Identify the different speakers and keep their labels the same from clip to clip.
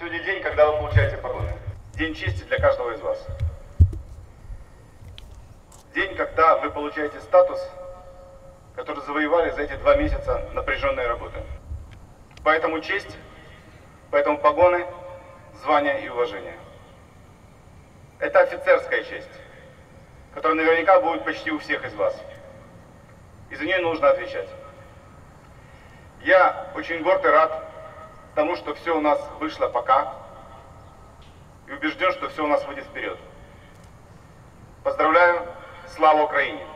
Speaker 1: Сегодня день, когда вы получаете погоны. День чести для каждого из вас. День, когда вы получаете статус, который завоевали за эти два месяца напряженной работы. Поэтому честь, поэтому погоны, звания и уважение. Это офицерская честь, которая наверняка будет почти у всех из вас. И за нее нужно отвечать. Я очень горд и рад тому, что все у нас вышло пока, и убежден, что все у нас выйдет вперед. Поздравляю, слава Украине!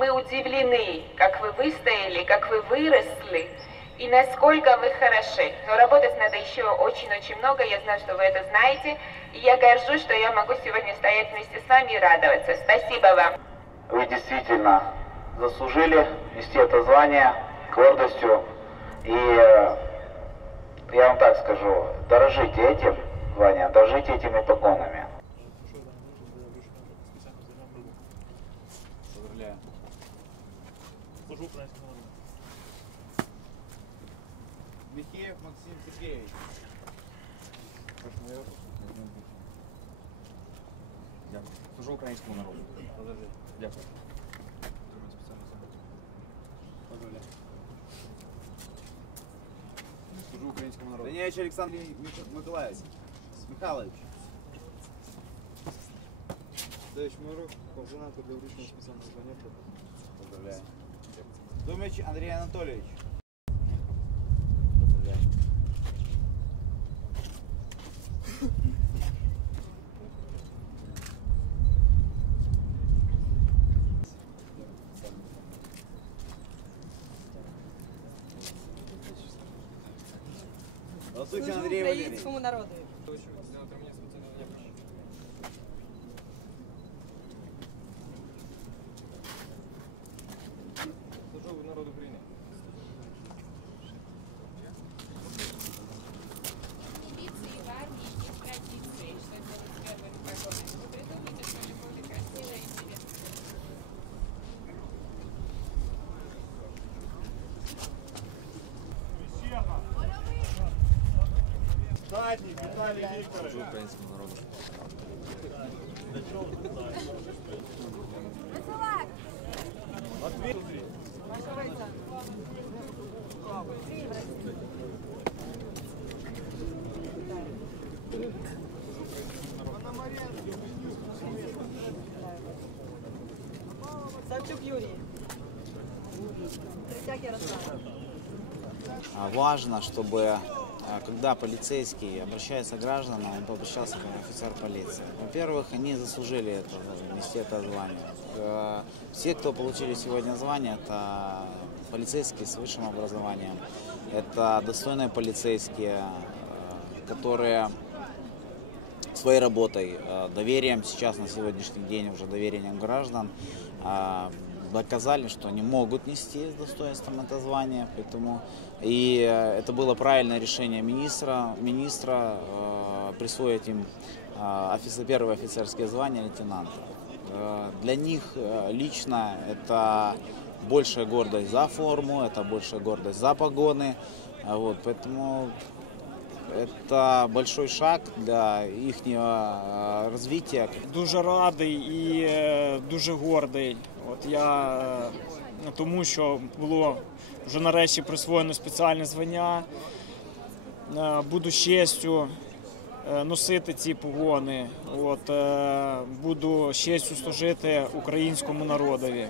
Speaker 2: Мы удивлены, как вы выстояли, как вы выросли и насколько вы хороши. Но работать надо еще очень-очень много, я знаю, что вы это знаете. И я горжусь, что я могу сегодня стоять вместе с вами и радоваться. Спасибо вам.
Speaker 3: Вы действительно заслужили нести это звание гордостью. И э, я вам так скажу, дорожите этим званием, дорожите этими погонами.
Speaker 4: Михеев Максим Сергеевич. Служу українському народу. Дякую. Поздравляю. Служу українському народу.
Speaker 5: Даневич Александр Миколаевич. Михайлович. Майор, Ковжененко для вручения специального звания. Поздравляю. Думич Андрей Анатольевич.
Speaker 6: Служу українському народу.
Speaker 7: Статник Віталій Вікторович.
Speaker 4: Служу українському народу.
Speaker 6: Савчук Юрій. Третяк Ярослав.
Speaker 3: А, Важно, чтобы а, когда полицейский обращается к гражданам, он обращался как офицер полиции. Во-первых, они заслужили это, нести это звание. Э, Все, кто получили сегодня звание, это полицейские с высшим образованием. Это достойные полицейские, э, которые своей работой, э, доверием сейчас на сегодняшний день, уже доверием граждан, доказали, что они могут нести с достоинством это звание. Поэтому и э, это было правильное решение министра, министра э, присвоить им э, офицер, первое офицерское звание лейтенанта. Э, Для них э, лично это большая гордость за форму, это большая гордость за погоны. А Вот, поэтому это большой шаг для их развития.
Speaker 8: дуже радий і е, дуже гордий. От я е, тому, що було вже нарешті присвоєно спеціальне звання. Е, Буду честю носити ці погони. От, буду честю служити українському народові.